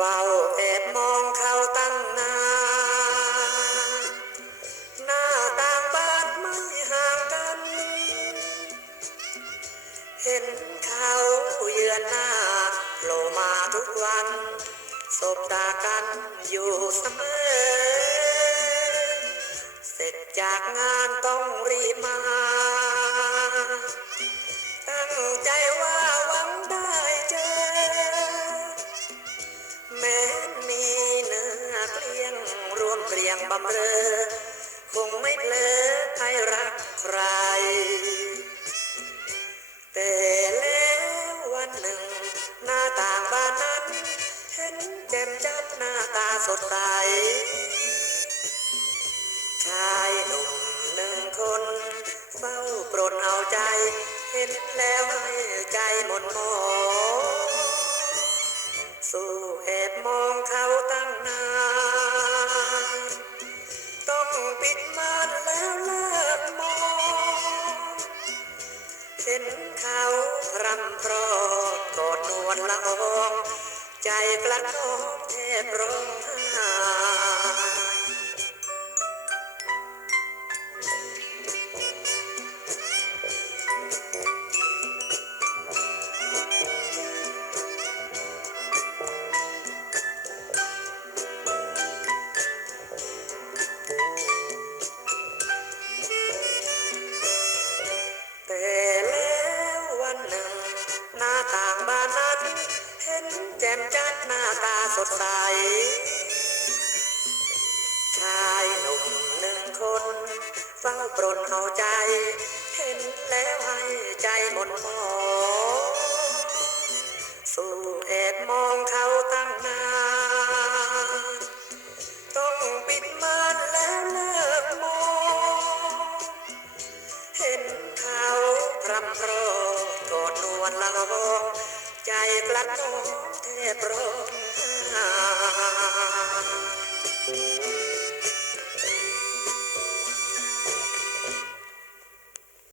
เฝ้าแอบมองเขาตั้งนานหน้าต่างบ้านไม่ห่างกัน เห็นเขาเยือนหน้าโผล่มาทุกวันสบตากันอยู่เสมอ เสร็จจากงานต้องรีบมา ยังบำเรอคงไม่เพลอให้รักใคร แต่แล้ววันหนึ่ง หน้าต่างบ้านนั้น เห็นแจ่มจัดหน้าตาสดใส ชายหนุ่มหนึ่งคนเฝ้าปรนเอาใจ เห็นแล้วให้ใจหมดหมอง เห็นเขาพรำพรอกอดนวลละออง ใจกระนองแทบร้องไห้ หน้าต่างบานนั้นเห็นแจ่มจัดหน้าตาสดใส ชายหนุ่มหนึ่งคนเฝ้าปรนเอาใจ เห็นแล้วให้ใจหมดหมอสู่แอบมองเขาตั้งนานต้องปิดม่านแล้วเลิกมอง เห็นเขาพรำร้อ ន់ល្អใจផ្លាត់ទេប្រ